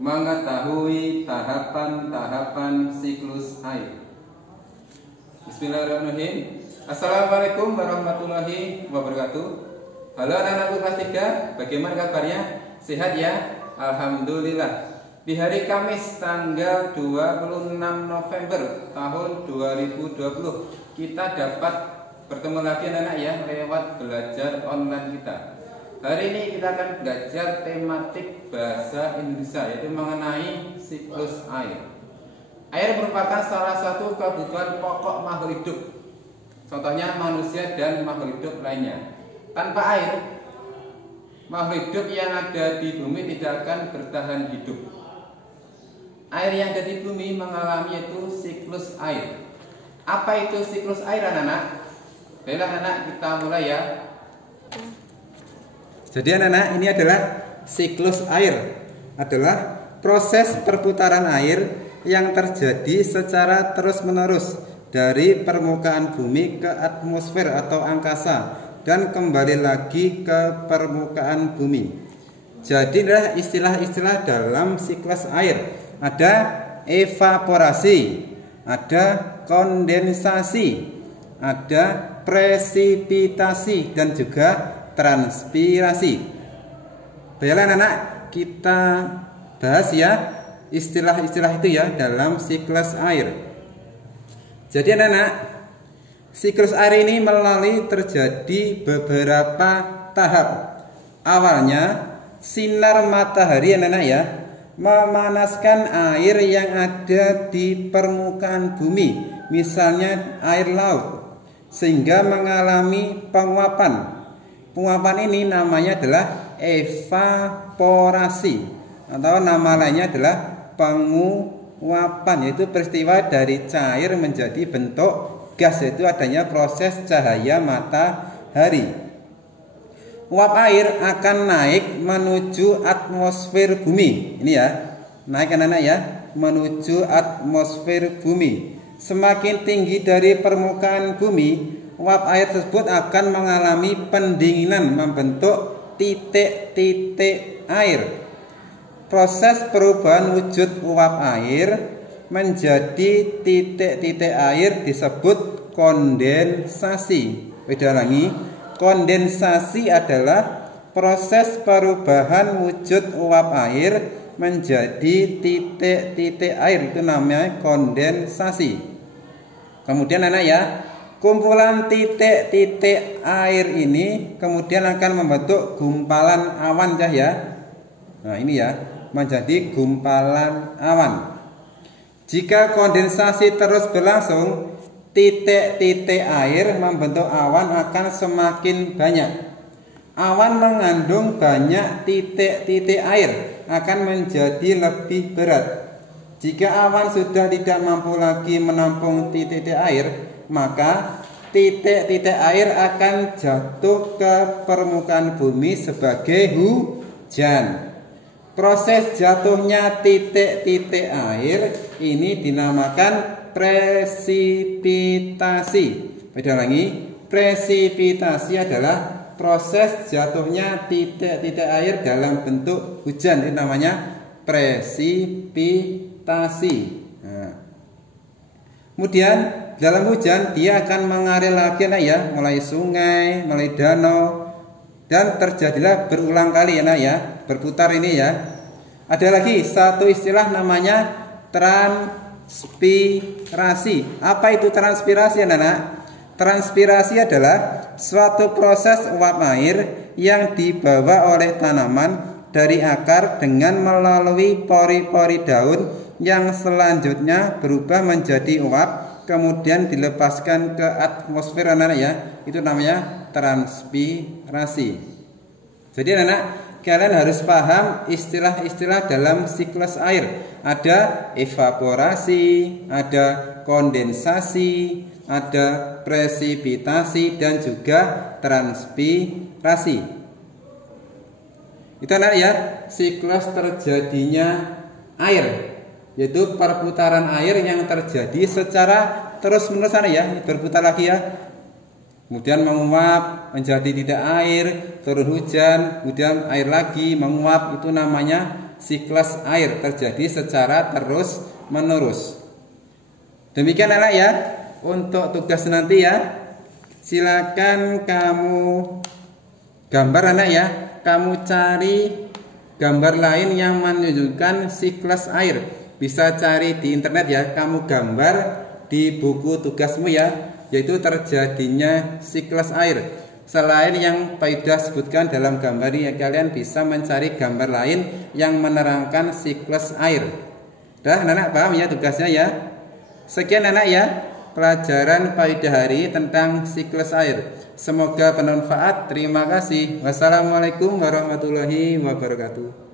mengetahui tahapan-tahapan siklus air. Bismillahirrahmanirrahim. Assalamualaikum warahmatullahi wabarakatuh. Halo anak-anakku kelas 3, bagaimana kabarnya? Sehat ya? Alhamdulillah. Di hari Kamis tanggal 26 November tahun 2020 kita dapat bertemu lagi anak-anak ya lewat belajar online kita. Hari ini kita akan belajar tematik bahasa Indonesia, yaitu mengenai siklus air. Air merupakan salah satu kebutuhan pokok makhluk hidup. Contohnya manusia dan makhluk hidup lainnya. Tanpa air, makhluk hidup yang ada di bumi tidak akan bertahan hidup. Air yang ada di bumi mengalami yaitu siklus air. Apa itu siklus air anak-anak? Baiklah anak-anak, kita mulai ya. Jadi anak-anak, ini adalah siklus air. Adalah proses perputaran air yang terjadi secara terus-menerus dari permukaan bumi ke atmosfer atau angkasa dan kembali lagi ke permukaan bumi. Jadi adalah istilah-istilah dalam siklus air. Ada evaporasi, ada kondensasi, ada presipitasi, dan juga transpirasi. Baiklah anak-anak, kita bahas ya istilah-istilah itu ya dalam siklus air. Jadi anak-anak, siklus air ini melalui terjadi beberapa tahap. Awalnya sinar matahari anak-anak ya memanaskan air yang ada di permukaan bumi, misalnya air laut, sehingga mengalami penguapan. Penguapan ini namanya adalah evaporasi, atau nama lainnya adalah penguapan, yaitu peristiwa dari cair menjadi bentuk gas, yaitu adanya proses cahaya matahari. Uap air akan naik menuju atmosfer bumi. Ini ya, naik anak-anak ya, menuju atmosfer bumi. Semakin tinggi dari permukaan bumi, uap air tersebut akan mengalami pendinginan, membentuk titik-titik air. Proses perubahan wujud uap air menjadi titik-titik air disebut kondensasi. Beda lagi, kondensasi adalah proses perubahan wujud uap air menjadi titik-titik air, itu namanya kondensasi. Kemudian anak ya, kumpulan titik-titik air ini kemudian akan membentuk gumpalan awan ya. Nah ini ya, menjadi gumpalan awan. Jika kondensasi terus berlangsung, titik-titik air membentuk awan akan semakin banyak. Awan mengandung banyak titik-titik air akan menjadi lebih berat. Jika awan sudah tidak mampu lagi menampung titik-titik air, maka titik-titik air akan jatuh ke permukaan bumi sebagai hujan. Proses jatuhnya titik-titik air ini dinamakan presipitasi. Beda lagi, presipitasi adalah proses jatuhnya titik-titik air dalam bentuk hujan. Ini namanya presipitasi. Nah. Kemudian dalam hujan dia akan mengalir lagi ya, mulai sungai, mulai danau, dan terjadilah berulang kali ya, berputar ini ya. Ada lagi satu istilah namanya transpirasi. Apa itu transpirasi anak-anak? Transpirasi adalah suatu proses uap air yang dibawa oleh tanaman dari akar dengan melalui pori-pori daun yang selanjutnya berubah menjadi uap, kemudian dilepaskan ke atmosfer anak-anak ya. Itu namanya transpirasi. Jadi anak-anak, kalian harus paham istilah-istilah dalam siklus air. Ada evaporasi, ada kondensasi, ada presipitasi, dan juga transpirasi. Itu anak ya, siklus terjadinya air, yaitu perputaran air yang terjadi secara terus-menerus ya, berputar lagi ya. kemudian menguap menjadi tidak air, turun hujan, kemudian air lagi menguap, itu namanya siklus air, terjadi secara terus menerus. Demikian anak ya, untuk tugas nanti ya, silakan kamu gambar anak ya, kamu cari gambar lain yang menunjukkan siklus air. Bisa cari di internet ya, kamu gambar di buku tugasmu ya, yaitu terjadinya siklus air. Selain yang Pak sebutkan dalam gambar ini, kalian bisa mencari gambar lain yang menerangkan siklus air. Dah, anak paham ya tugasnya ya. Sekian anak ya, pelajaran Pak hari tentang siklus air. Semoga bermanfaat. Terima kasih. Wassalamualaikum warahmatullahi wabarakatuh.